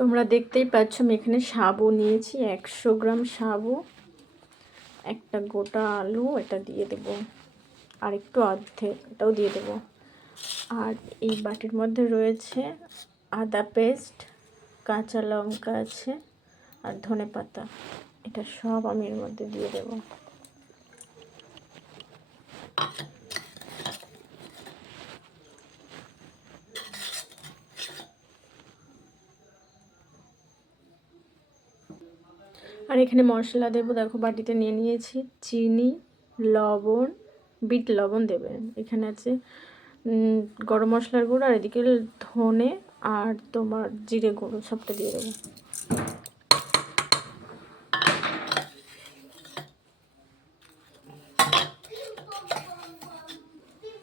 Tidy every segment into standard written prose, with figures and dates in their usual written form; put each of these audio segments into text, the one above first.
তোমরা দেখতেই পাচ্ছ আমি এখানে সাবু নিয়েছি 100 গ্রাম সাবু, একটা গোটা আলু এটা দিয়ে দেব, আর একটু অর্ধেক এটাও দিয়ে দেব। আর এই বাটির মধ্যে রয়েছে আদা পেস্ট, কাঁচা লঙ্কা আছে আর ধনেপাতা, এটা সব আমি এর মধ্যে দিয়ে দেব। আর এখানে মশলা দেবো, দেখো বাটিতে নিয়ে নিয়েছি চিনি, লবণ, বিট লবণ দেবেন, এখানে আছে গরম মশলার গুঁড়ো, আর এদিকে ধনে আর তোমার জিরে গুঁড়ো সবটা দিয়ে দেবো।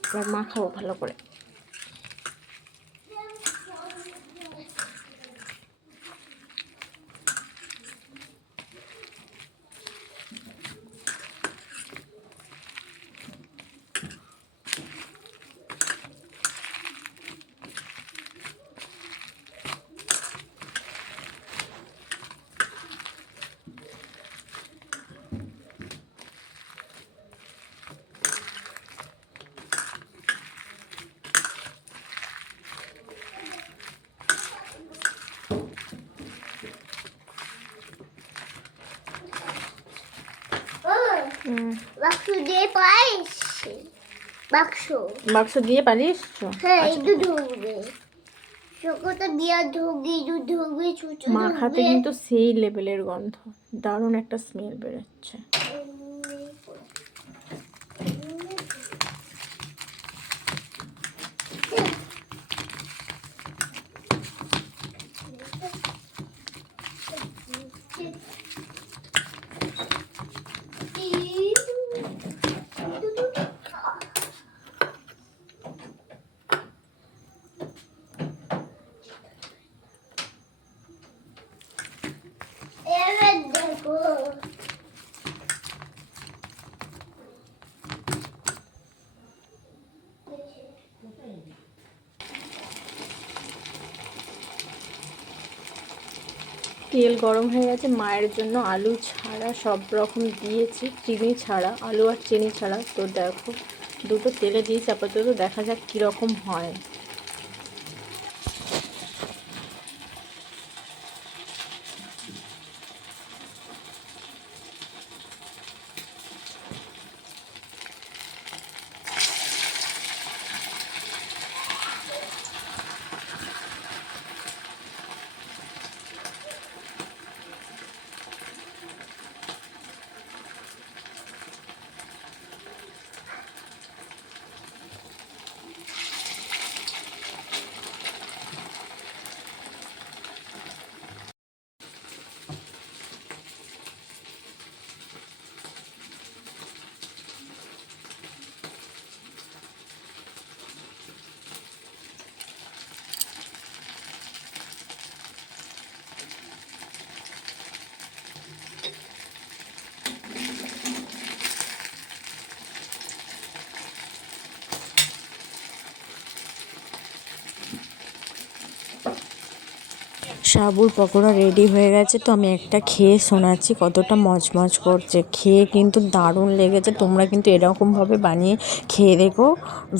এবার মাখাবো ভালো করে। বাক্স দিয়ে পারিস? বাক্স দিয়ে পারিস? হ্যাঁ, একটু ঢুকবে চোখটা দিয়ে ঢুকবে মাখাতে কিন্তু সেই লেভেলের গন্ধ, দারুণ একটা স্মেল বেরোচ্ছে। তেল গরম হয়ে গেছে, মায়ের জন্য আলু ছাড়া সব রকম দিয়েছি, চিনি ছাড়া, আলু আর চিনি ছাড়া। তো দেখো দুটো তেলে দিয়েছি, আপাতত দেখা যাক কীরকম হয়। সাবুর পকোড়া রেডি হয়ে গেছে, তো আমি একটা খেয়ে শোনাচ্ছি কতটা মচমচ করছে। খেয়ে কিন্তু দারুণ লেগেছে, তোমরা কিন্তু এরকমভাবে বানিয়ে খেয়ে দেখো।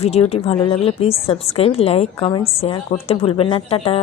ভিডিওটি ভালো লাগলে please subscribe, like, comment, share করতে ভুলবেন না। টাটা।